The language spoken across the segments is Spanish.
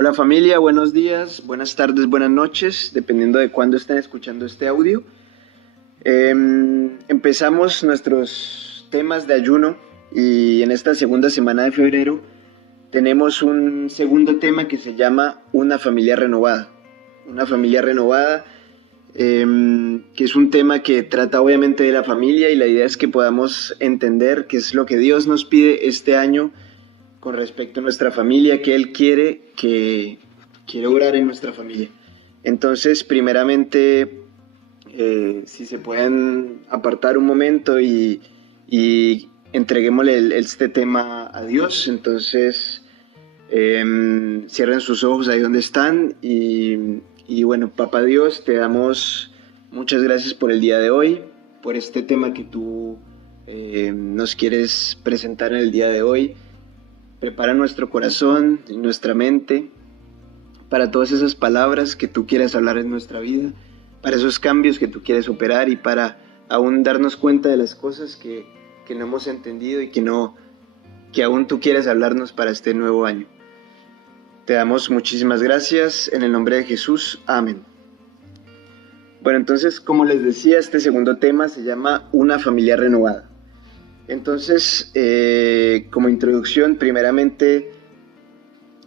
Hola familia, buenos días, buenas tardes, buenas noches, dependiendo de cuándo estén escuchando este audio. Empezamos nuestros temas de ayuno y en esta segunda semana de febrero tenemos un segundo tema que se llama Una familia renovada. Una familia renovada, que es un tema que trata obviamente de la familia y la idea es que podamos entender qué es lo que Dios nos pide este año con respecto a nuestra familia, que Él quiere obrar en nuestra familia. Entonces, primeramente, si se pueden apartar un momento y entreguémosle este tema a Dios, entonces cierren sus ojos ahí donde están y bueno, Papá Dios, te damos muchas gracias por el día de hoy, por este tema que tú nos quieres presentar en el día de hoy. Prepara nuestro corazón y nuestra mente para todas esas palabras que tú quieres hablar en nuestra vida, para esos cambios que tú quieres operar y para aún darnos cuenta de las cosas que no hemos entendido y que aún tú quieres hablarnos para este nuevo año. Te damos muchísimas gracias en el nombre de Jesús. Amén. Bueno, entonces, como les decía, este segundo tema se llama Una familia renovada. Entonces, como introducción, primeramente,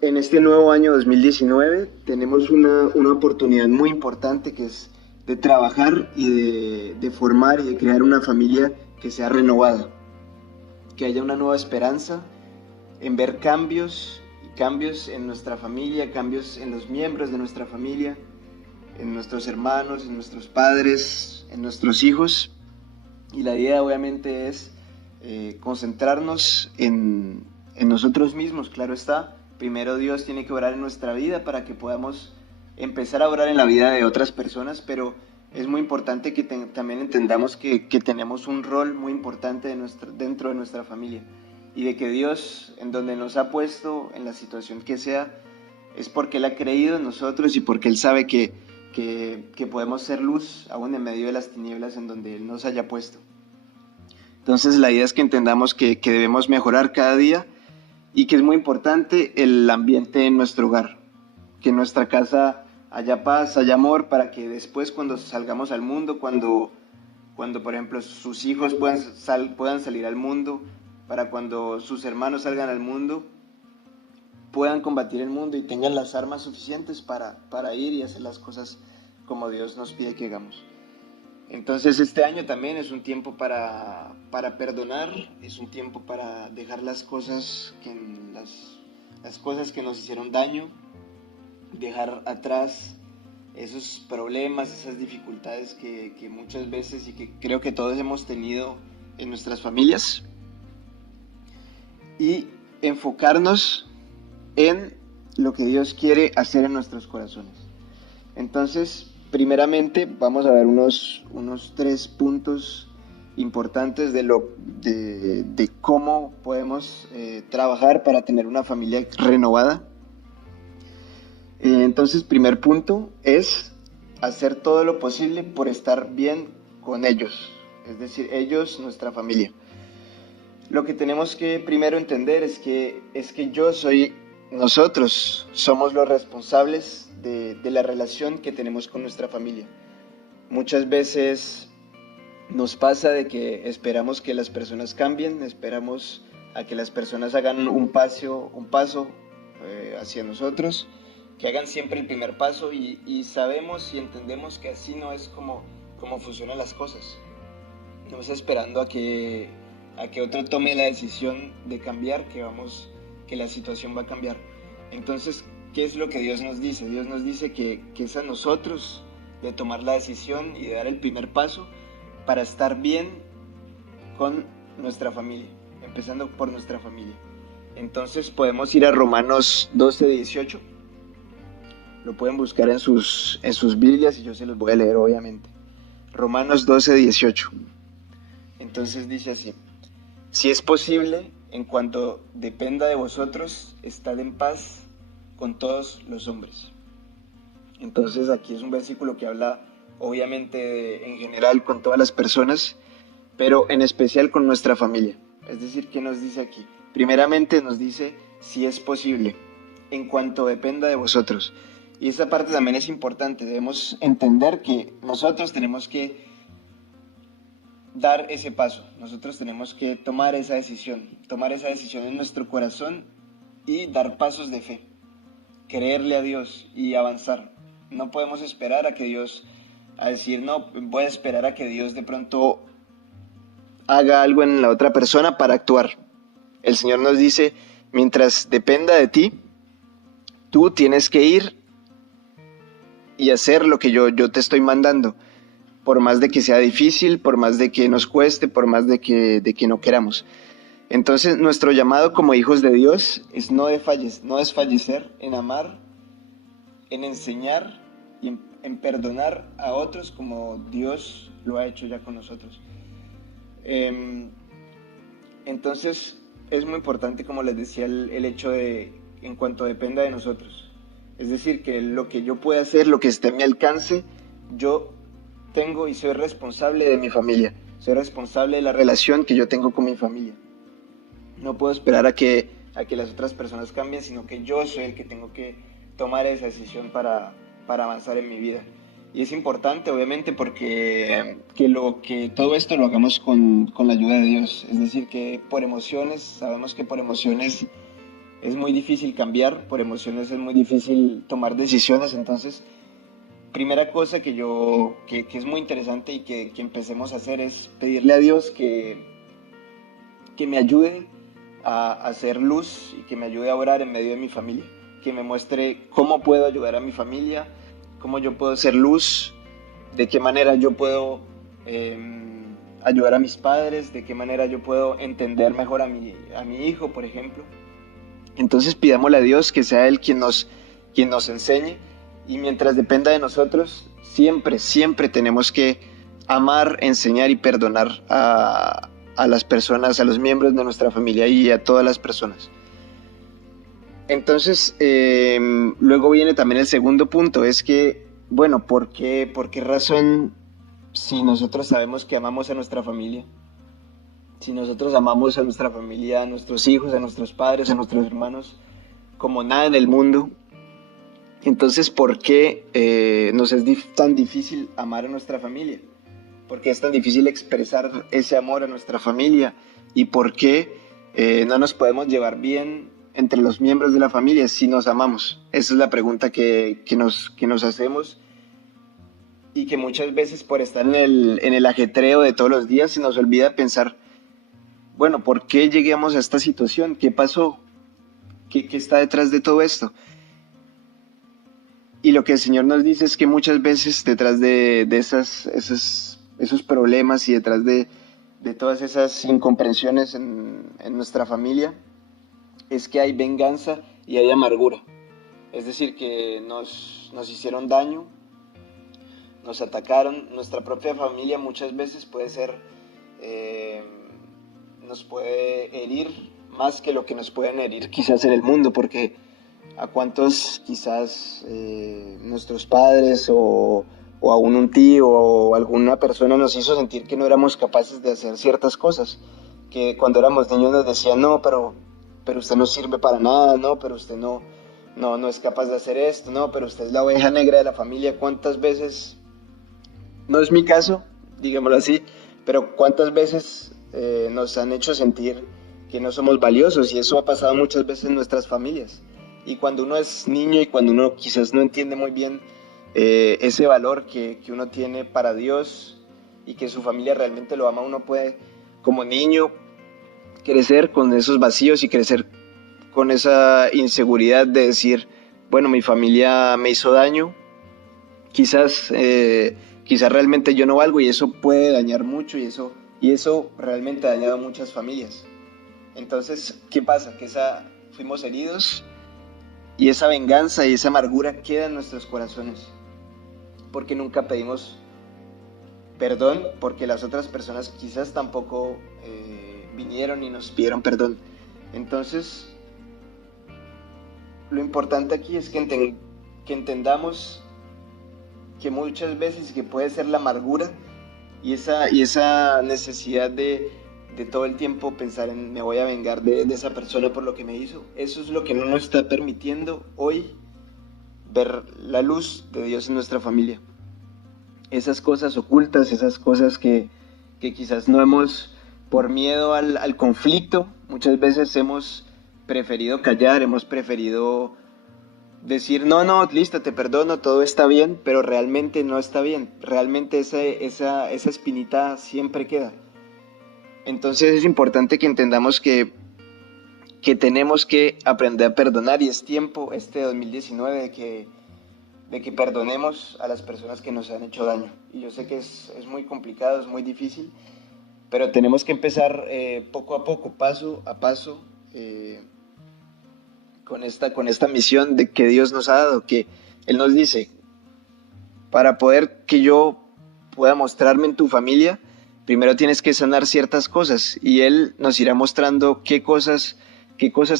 en este nuevo año 2019 tenemos una oportunidad muy importante que es de trabajar y de formar y de crear una familia que sea renovada, que haya una nueva esperanza en ver cambios en nuestra familia, cambios en los miembros de nuestra familia, en nuestros hermanos, en nuestros padres, en nuestros hijos. Y la idea obviamente es concentrarnos en nosotros mismos, claro está. Primero Dios tiene que orar en nuestra vida para que podamos empezar a orar en la vida de otras personas, pero es muy importante que también entendamos que tenemos un rol muy importante dentro de nuestra familia y de que Dios, en donde nos ha puesto, en la situación que sea, es porque Él ha creído en nosotros y porque Él sabe que podemos ser luz aún en medio de las tinieblas en donde Él nos haya puesto. Entonces la idea es que entendamos que debemos mejorar cada día y que es muy importante el ambiente en nuestro hogar, que en nuestra casa haya paz, haya amor, para que después cuando salgamos al mundo, cuando por ejemplo sus hijos puedan salir al mundo, para cuando sus hermanos salgan al mundo, puedan combatir el mundo y tengan las armas suficientes para ir y hacer las cosas como Dios nos pide que hagamos. Entonces este año también es un tiempo para perdonar, es un tiempo para dejar las cosas las cosas que nos hicieron daño, dejar atrás esos problemas, esas dificultades que muchas veces y que creo que todos hemos tenido en nuestras familias, y enfocarnos en lo que Dios quiere hacer en nuestros corazones. Entonces, primeramente vamos a ver unos 3 puntos importantes de cómo podemos trabajar para tener una familia renovada. Entonces, primer punto es hacer todo lo posible por estar bien con ellos, es decir, ellos, nuestra familia. Lo que tenemos que primero entender es que nosotros somos los responsables de la relación que tenemos con nuestra familia. Muchas veces nos pasa de que esperamos que las personas cambien, esperamos a que las personas hagan un paso hacia nosotros, que hagan siempre el primer paso y sabemos y entendemos que así no es como funcionan las cosas. Estamos esperando a que otro tome la decisión de cambiar, que la situación va a cambiar. Entonces, ¿qué es lo que Dios nos dice? Dios nos dice que es a nosotros de tomar la decisión y de dar el primer paso para estar bien con nuestra familia, empezando por nuestra familia. Entonces podemos ir a Romanos 12:18. Lo pueden buscar en sus Biblias y yo se los voy a leer obviamente. Romanos 12:18. Entonces dice así: si es posible, en cuanto dependa de vosotros, estad en paz con todos los hombres. Entonces aquí es un versículo que habla obviamente en general con todas las personas, pero en especial con nuestra familia. Es decir, ¿qué nos dice aquí? Primeramente nos dice si es posible. en cuanto dependa de vosotros. Y esta parte también es importante, debemos entender que nosotros tenemos que dar ese paso, nosotros tenemos que tomar esa decisión en nuestro corazón y dar pasos de fe, creerle a Dios y avanzar. No podemos esperar a que Dios, a decir, no, voy a esperar a que Dios de pronto haga algo en la otra persona para actuar. El Señor nos dice, mientras dependa de ti, tú tienes que ir y hacer lo que yo te estoy mandando, por más de que sea difícil, por más de que nos cueste, por más de que no queramos. Entonces, nuestro llamado como hijos de Dios es no desfallecer en amar, en enseñar y en perdonar a otros como Dios lo ha hecho ya con nosotros. Entonces, es muy importante, como les decía, el hecho de, en cuanto dependa de nosotros. Es decir, que lo que yo pueda hacer, lo que esté a mi alcance, yo tengo y soy responsable de mi familia. Soy responsable de la relación que yo tengo con mi familia. No puedo esperar a que las otras personas cambien, sino que yo soy el que tengo que tomar esa decisión para avanzar en mi vida. Y es importante, obviamente, porque que todo esto lo hagamos con la ayuda de Dios. Es decir, que por emociones, sabemos que por emociones es muy difícil cambiar, por emociones es muy difícil tomar decisiones. Entonces, primera cosa que es muy interesante y que empecemos a hacer es pedirle a Dios que me ayude a hacer luz y que me ayude a orar en medio de mi familia, que me muestre cómo puedo ayudar a mi familia, cómo yo puedo ser luz, de qué manera yo puedo ayudar a mis padres, de qué manera yo puedo entender mejor a mi hijo, por ejemplo. Entonces pidámosle a Dios que sea Él quien nos enseñe, y mientras dependa de nosotros, siempre tenemos que amar, enseñar y perdonar a las personas, a los miembros de nuestra familia y a todas las personas. Entonces, luego viene también el segundo punto, es que, bueno, ¿por qué razón, si nosotros sabemos que amamos a nuestra familia, si nosotros amamos a nuestra familia, a nuestros hijos, a nuestros padres, a nuestros hermanos, como nada en el mundo, entonces, ¿por qué nos es tan difícil amar a nuestra familia? ¿Por qué es tan difícil expresar ese amor a nuestra familia? ¿Y por qué no nos podemos llevar bien entre los miembros de la familia si nos amamos? Esa es la pregunta que nos hacemos, y que muchas veces, por estar en el ajetreo de todos los días, se nos olvida pensar, bueno, ¿por qué llegamos a esta situación? ¿Qué pasó? ¿Qué está detrás de todo esto? Y lo que el Señor nos dice es que muchas veces detrás de esos problemas y detrás de todas esas incomprensiones en nuestra familia, es que hay venganza y hay amargura. Es decir, que nos hicieron daño, nos atacaron. Nuestra propia familia muchas veces puede ser, nos puede herir más que lo que nos pueden herir quizás en el mundo, porque a cuántos quizás nuestros padres o aún un tío o alguna persona nos hizo sentir que no éramos capaces de hacer ciertas cosas, que cuando éramos niños nos decían, no, pero usted no sirve para nada, no, pero usted no es capaz de hacer esto, no, pero usted es la oveja negra de la familia. ¿Cuántas veces, no es mi caso, digámoslo así, pero cuántas veces nos han hecho sentir que no somos valiosos? Y eso ha pasado muchas veces en nuestras familias. Y cuando uno es niño y cuando uno quizás no entiende muy bien ese valor que uno tiene para Dios y que su familia realmente lo ama, uno puede, como niño, crecer con esos vacíos y crecer con esa inseguridad de decir, bueno, mi familia me hizo daño, quizás realmente yo no valgo, y eso puede dañar mucho, y eso realmente ha dañado a muchas familias. Entonces, ¿qué pasa? Que fuimos heridos, y esa venganza y esa amargura queda en nuestros corazones, porque nunca pedimos perdón, porque las otras personas quizás tampoco vinieron y nos pidieron perdón. Entonces, lo importante aquí es que entendamos que muchas veces, que puede ser la amargura y esa necesidad de de todo el tiempo pensar en me voy a vengar de esa persona por lo que me hizo. Eso es lo que no nos está permitiendo hoy ver la luz de Dios en nuestra familia. Esas cosas ocultas, esas cosas que quizás no hemos, por miedo al conflicto, muchas veces hemos preferido callar, hemos preferido decir, no, no, listo, te perdono, todo está bien, pero realmente no está bien. Realmente esa espinita siempre queda. Entonces es importante que entendamos que tenemos que aprender a perdonar y es tiempo, este 2019, de que perdonemos a las personas que nos han hecho daño. Y yo sé que es muy complicado, es muy difícil, pero tenemos que empezar poco a poco, paso a paso, con esta misión de que Dios nos ha dado, que Él nos dice, para poder que yo pueda mostrarme en tu familia, primero tienes que sanar ciertas cosas y Él nos irá mostrando qué cosas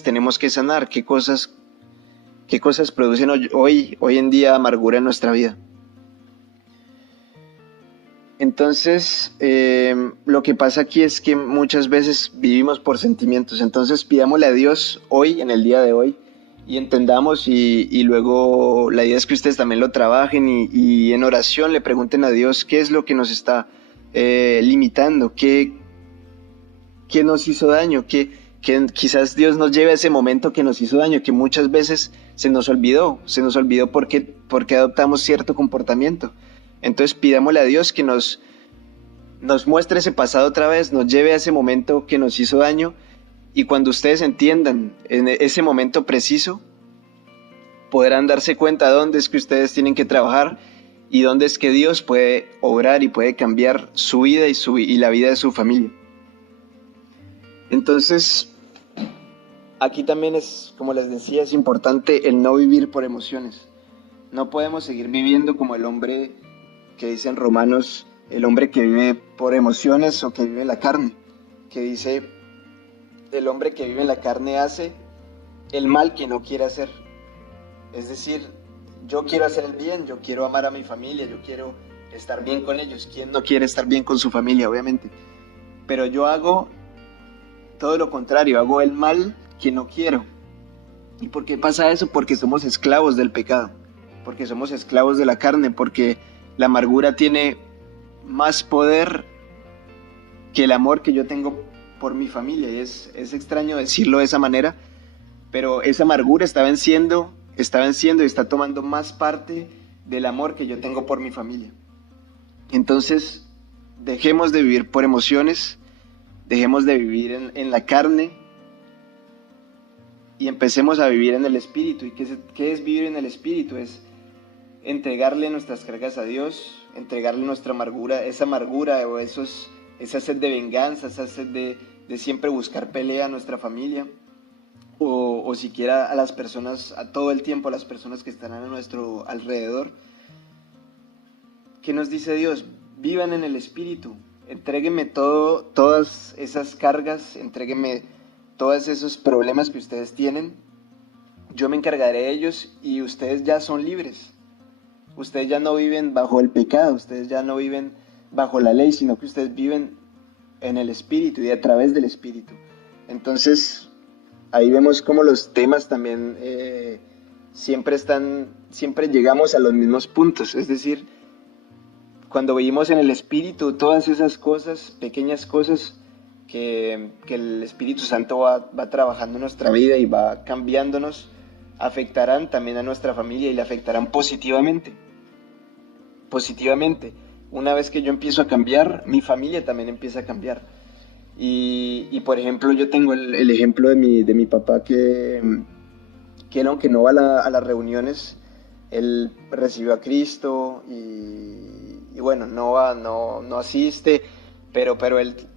tenemos que sanar, qué cosas producen hoy en día amargura en nuestra vida. Entonces, lo que pasa aquí es que muchas veces vivimos por sentimientos. Entonces, pidámosle a Dios hoy, en el día de hoy, y entendamos y luego la idea es que ustedes también lo trabajen y en oración le pregunten a Dios qué es lo que nos está limitando, qué nos hizo daño, que quizás Dios nos lleve a ese momento que nos hizo daño, que muchas veces se nos olvidó porque adoptamos cierto comportamiento. Entonces pidámosle a Dios que nos muestre ese pasado otra vez, nos lleve a ese momento que nos hizo daño y cuando ustedes entiendan en ese momento preciso, podrán darse cuenta dónde es que ustedes tienen que trabajar y dónde es que Dios puede obrar y puede cambiar su vida y la vida de su familia. Entonces, aquí también es, como les decía, es importante el no vivir por emociones. No podemos seguir viviendo como el hombre que dice en Romanos, el hombre que vive por emociones o que vive en la carne, que dice, el hombre que vive en la carne hace el mal que no quiere hacer. Es decir, yo quiero hacer el bien, yo quiero amar a mi familia, yo quiero estar bien con ellos. ¿Quién no quiere estar bien con su familia, obviamente? Pero yo hago todo lo contrario, hago el mal que no quiero. ¿Y por qué pasa eso? Porque somos esclavos del pecado, porque somos esclavos de la carne, porque la amargura tiene más poder que el amor que yo tengo por mi familia. Y es extraño decirlo de esa manera, pero esa amargura está venciendo y está tomando más parte del amor que yo tengo por mi familia. Entonces, dejemos de vivir por emociones, dejemos de vivir en la carne y empecemos a vivir en el Espíritu. ¿Y qué es vivir en el Espíritu? Es entregarle nuestras cargas a Dios, entregarle nuestra amargura, esa amargura o esa sed de venganza, esa sed de siempre buscar pelea a nuestra familia o siquiera a las personas, a todo el tiempo a las personas que están a nuestro alrededor. ¿Qué nos dice Dios? Vivan en el Espíritu, entréguenme todas esas cargas, entréguenme todos esos problemas que ustedes tienen, yo me encargaré de ellos y ustedes ya son libres. Ustedes ya no viven bajo el pecado, ustedes ya no viven bajo la ley, sino que ustedes viven en el Espíritu y a través del Espíritu. Entonces, ahí vemos cómo los temas también siempre llegamos a los mismos puntos. Es decir, cuando vivimos en el Espíritu, todas esas cosas, pequeñas cosas que el Espíritu Santo va trabajando en nuestra vida y va cambiándonos, afectarán también a nuestra familia y le afectarán positivamente. Una vez que yo empiezo a cambiar, mi familia también empieza a cambiar. Y por ejemplo, yo tengo el ejemplo de mi papá que él, aunque no va a las reuniones, él recibió a Cristo y bueno, no asiste, pero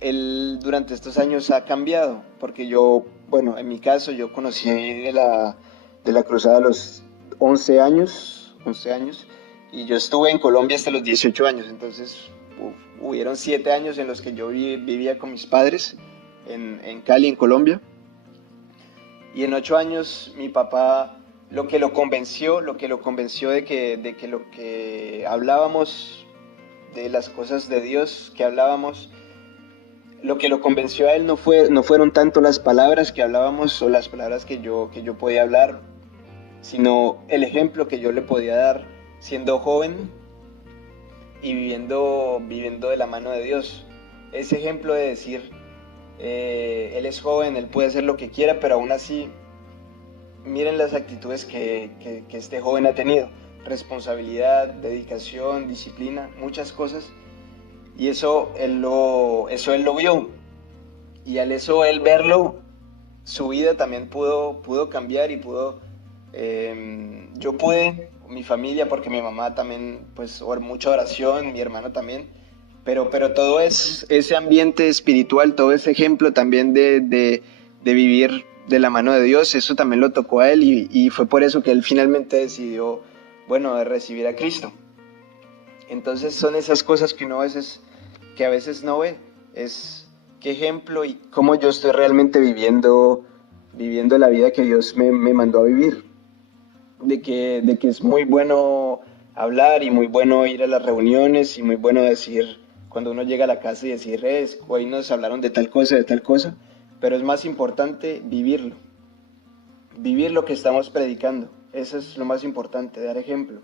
él durante estos años ha cambiado, porque yo, bueno, en mi caso, yo conocí de la cruzada a los 11 años, y yo estuve en Colombia hasta los 18 años, entonces hubieron 7 años en los que yo vivía con mis padres en Cali, en Colombia, y en 8 años mi papá, lo que lo convenció de que lo que hablábamos, de las cosas de Dios que hablábamos, Lo que lo convenció a él no fueron tanto las palabras que hablábamos o las palabras que yo podía hablar, sino el ejemplo que yo le podía dar siendo joven y viviendo de la mano de Dios. Ese ejemplo de decir, él es joven, él puede hacer lo que quiera, pero aún así, miren las actitudes que este joven ha tenido. Responsabilidad, dedicación, disciplina, muchas cosas. Y eso él lo vio. Y al eso él verlo, su vida también pudo cambiar y yo pude, mi familia, porque mi mamá también, pues mucha oración, mi hermano también, pero todo ese ambiente espiritual, todo ese ejemplo también de vivir de la mano de Dios, eso también lo tocó a él y fue por eso que él finalmente decidió, bueno, de recibir a Cristo. Entonces son esas cosas que a veces no ve, es qué ejemplo y cómo yo estoy realmente viviendo la vida que Dios me mandó a vivir. De que es muy bueno hablar y muy bueno ir a las reuniones y muy bueno decir, cuando uno llega a la casa y decir, hoy nos hablaron de tal cosa, pero es más importante vivir lo que estamos predicando, eso es lo más importante, dar ejemplo.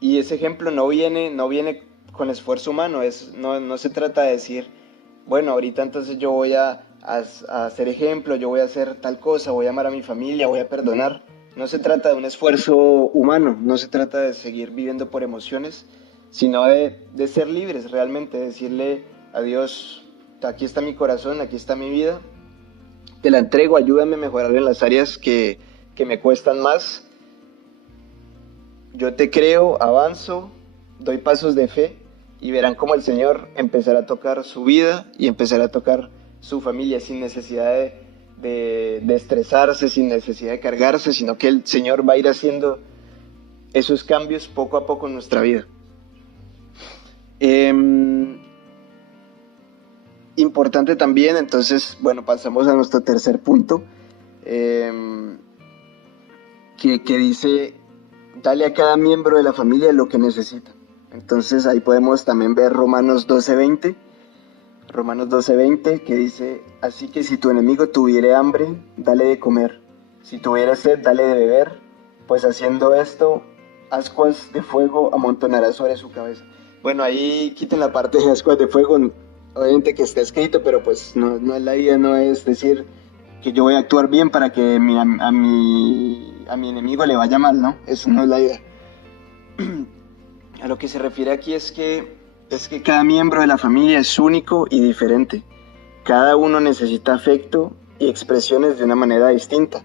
Y ese ejemplo no viene con esfuerzo humano, no se trata de decir, bueno, ahorita entonces yo voy a hacer ejemplo, yo voy a hacer tal cosa, voy a amar a mi familia, voy a perdonar. No se trata de un esfuerzo humano, no se trata de seguir viviendo por emociones, sino de ser libres realmente, de decirle a Dios, aquí está mi corazón, aquí está mi vida, te la entrego, ayúdame a mejorar en las áreas que me cuestan más. Yo te creo, avanzo, doy pasos de fe y verán cómo el Señor empezará a tocar su vida y empezará a tocar su familia sin necesidad de estresarse, sin necesidad de cargarse, sino que el Señor va a ir haciendo esos cambios poco a poco en nuestra vida. Importante también, entonces, bueno, pasamos a nuestro tercer punto, que dice, dale a cada miembro de la familia lo que necesita. Entonces ahí podemos también ver Romanos 12:20, que dice, así que si tu enemigo tuviere hambre, dale de comer, si tuviera sed, dale de beber, pues haciendo esto, ascuas de fuego amontonará sobre su cabeza. Bueno, ahí quiten la parte de ascuas de fuego, obviamente que está escrito, pero pues no es la idea, no es decir que yo voy a actuar bien para que a mi enemigo le vaya mal, ¿no? Eso no es la idea. A lo que se refiere aquí es que cada miembro de la familia es único y diferente. Cada uno necesita afecto y expresiones de una manera distinta.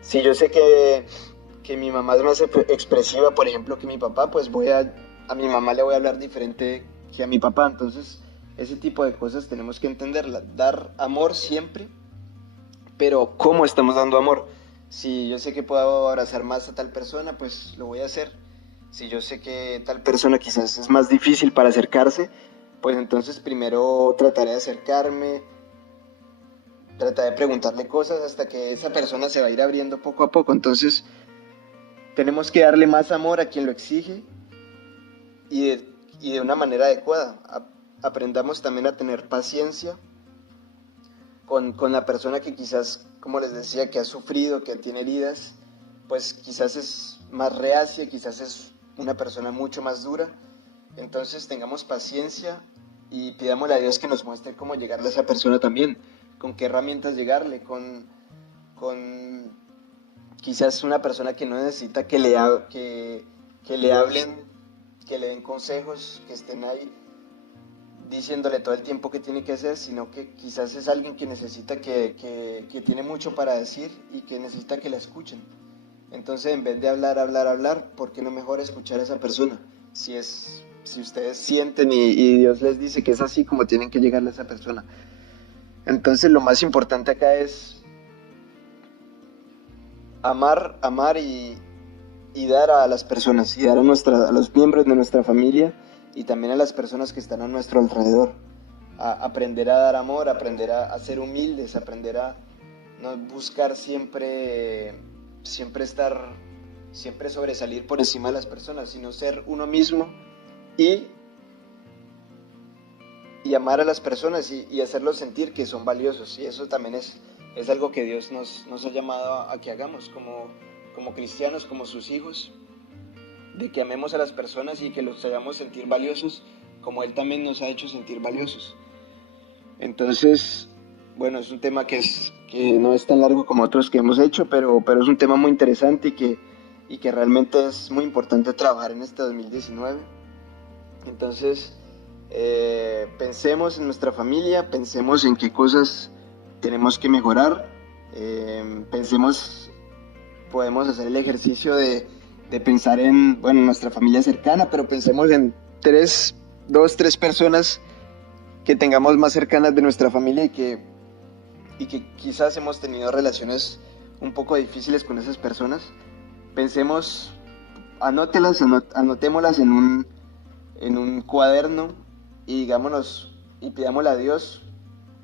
Si yo sé que mi mamá es más expresiva, por ejemplo, que mi papá, pues a mi mamá le voy a hablar diferente que a mi papá. Entonces, ese tipo de cosas tenemos que entenderla. Dar amor siempre, pero ¿cómo estamos dando amor? Si yo sé que puedo abrazar más a tal persona, pues lo voy a hacer. Si yo sé que tal persona quizás es más difícil para acercarse, pues entonces primero trataré de acercarme, trataré de preguntarle cosas hasta que esa persona se va a ir abriendo poco a poco. Entonces tenemos que darle más amor a quien lo exige y de una manera adecuada. Aprendamos también a tener paciencia con la persona que quizás, como les decía, que ha sufrido, que tiene heridas, pues quizás es más reacia, quizás es una persona mucho más dura. Entonces tengamos paciencia y pidámosle a Dios que nos muestre cómo llegarle a esa persona también, con qué herramientas llegarle, con quizás una persona que no necesita que le hablen, que le den consejos, que estén ahí diciéndole todo el tiempo que tiene que hacer, sino que quizás es alguien que necesita que tiene mucho para decir y que necesita que la escuchen. Entonces, en vez de hablar, ¿por qué no mejor escuchar a esa persona? Si ustedes sienten y Dios les dice que es así como tienen que llegarle a esa persona. Entonces, lo más importante acá es amar y dar a las personas, y dar a los miembros de nuestra familia y también a las personas que están a nuestro alrededor. Aprender a dar amor, aprender a ser humildes, aprender a no buscar siempre sobresalir por encima de las personas, sino ser uno mismo y y amar a las personas y hacerlos sentir que son valiosos. Y eso también es algo que Dios nos ha llamado a que hagamos como cristianos, como sus hijos, de que amemos a las personas y que los hagamos sentir valiosos, como Él también nos ha hecho sentir valiosos. Entonces, bueno, es un tema que no es tan largo como otros que hemos hecho, pero es un tema muy interesante y que realmente es muy importante trabajar en este 2019. Entonces, pensemos en nuestra familia, pensemos en qué cosas tenemos que mejorar, podemos hacer el ejercicio de pensar en, bueno, nuestra familia cercana, pero pensemos en dos, tres personas que tengamos más cercanas de nuestra familia y que quizás hemos tenido relaciones un poco difíciles con esas personas. Pensemos, anotémoslas en un cuaderno y digámonos y pidámosle a Dios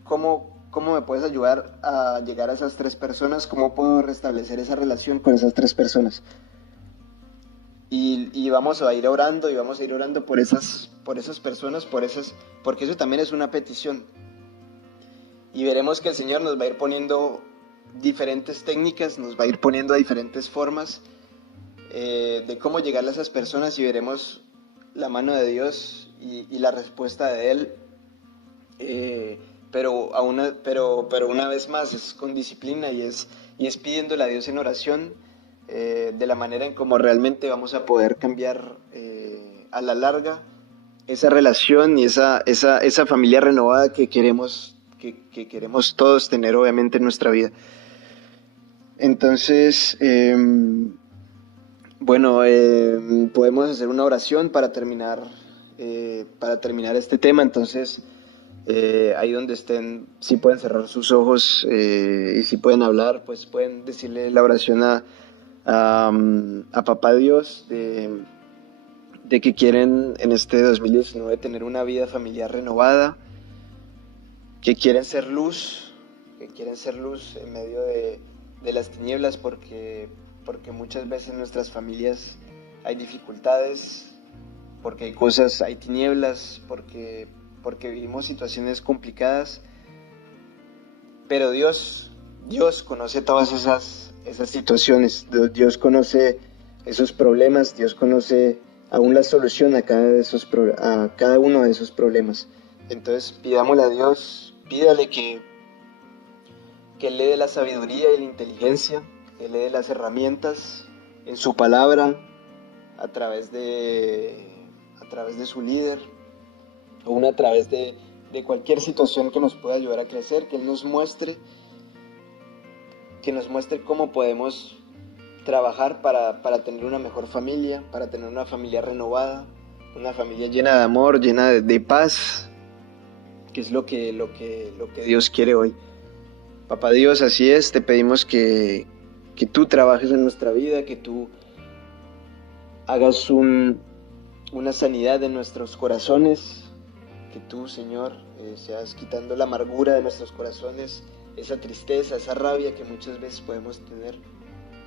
cómo me puedes ayudar a llegar a esas tres personas, cómo puedo restablecer esa relación con esas tres personas. Y vamos a ir orando por esas personas, porque eso también es una petición. Y veremos que el Señor nos va a ir poniendo diferentes técnicas, nos va a ir poniendo diferentes formas de cómo llegar a esas personas, y veremos la mano de Dios y la respuesta de Él. Pero una vez más es con disciplina y es pidiéndole a Dios en oración, de la manera en cómo realmente vamos a poder cambiar a la larga esa relación y esa familia renovada que queremos todos tener, obviamente, en nuestra vida. Entonces, bueno, podemos hacer una oración para terminar este tema. Entonces, ahí donde estén, si pueden cerrar sus ojos y si pueden hablar, pues pueden decirle la oración a Papá Dios de que quieren en este 2019 tener una vida familiar renovada, que quieren ser luz en medio de las tinieblas, porque muchas veces en nuestras familias hay dificultades, porque hay tinieblas, porque vivimos situaciones complicadas, pero Dios conoce todas esas situaciones. Dios conoce esos problemas, Dios conoce aún la solución a cada uno de esos problemas. Entonces pidámosle a Dios, pídale que Él le dé la sabiduría y la inteligencia, que Él le dé las herramientas en su palabra, a través de su líder, aún a través de cualquier situación que nos pueda ayudar a crecer, que Él nos muestre cómo podemos trabajar para tener una mejor familia, para tener una familia renovada, una familia llena de amor, llena de paz, que es lo que Dios quiere hoy. Papá Dios, así es, te pedimos que tú trabajes en nuestra vida, que tú hagas una sanidad en nuestros corazones, que tú, Señor, seas quitando la amargura de nuestros corazones, esa tristeza, esa rabia que muchas veces podemos tener,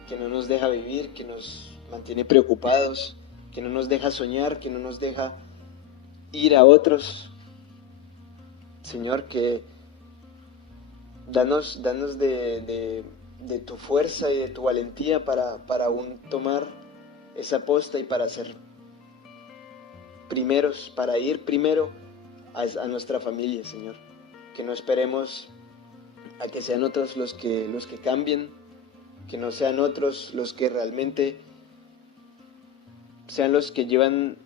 que no nos deja vivir, que nos mantiene preocupados, que no nos deja soñar, que no nos deja ir a otros. Señor, que danos de tu fuerza y de tu valentía para aún tomar esa posta y para ser primeros, para ir primero a nuestra familia, Señor. Que no esperemos a que sean otros los que cambien, que no sean otros los que realmente sean los que llevan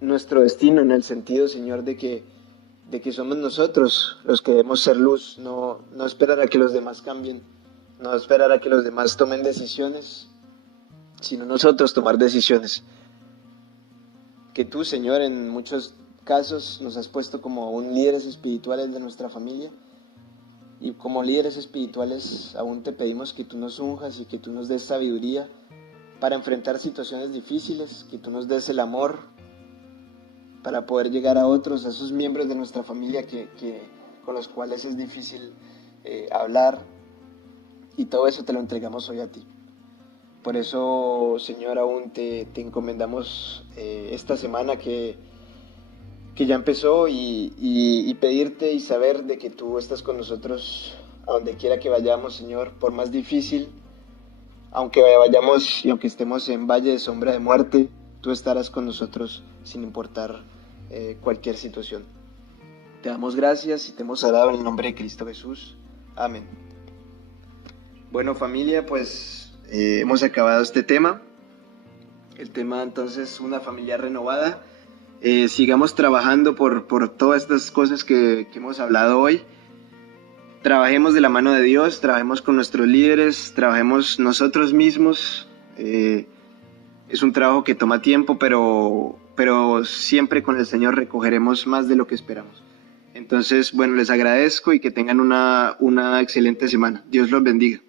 nuestro destino, en el sentido, Señor, de que somos nosotros los que debemos ser luz, no esperar a que los demás cambien, no esperar a que los demás tomen decisiones, sino nosotros tomar decisiones. Que tú, Señor, en muchos casos nos has puesto como aún líderes espirituales de nuestra familia, y como líderes espirituales aún te pedimos que tú nos unjas y que tú nos des sabiduría para enfrentar situaciones difíciles, que tú nos des el amor para poder llegar a otros, a esos miembros de nuestra familia con los cuales es difícil hablar, y todo eso te lo entregamos hoy a ti. Por eso, Señor, aún te encomendamos esta semana que que ya empezó y pedirte y saber de que tú estás con nosotros a donde quiera que vayamos, Señor, por más difícil, aunque vayamos y aunque estemos en valle de sombra de muerte, tú estarás con nosotros sin importar cualquier situación. Te damos gracias y te hemos orado en el nombre de Cristo Jesús. Amén. Bueno, familia, pues hemos acabado este tema. El tema entonces, una familia renovada. Sigamos trabajando por todas estas cosas que hemos hablado hoy. Trabajemos de la mano de Dios, trabajemos con nuestros líderes, trabajemos nosotros mismos. Es un trabajo que toma tiempo, pero siempre con el Señor recogeremos más de lo que esperamos. Entonces, bueno, les agradezco y que tengan una excelente semana. Dios los bendiga.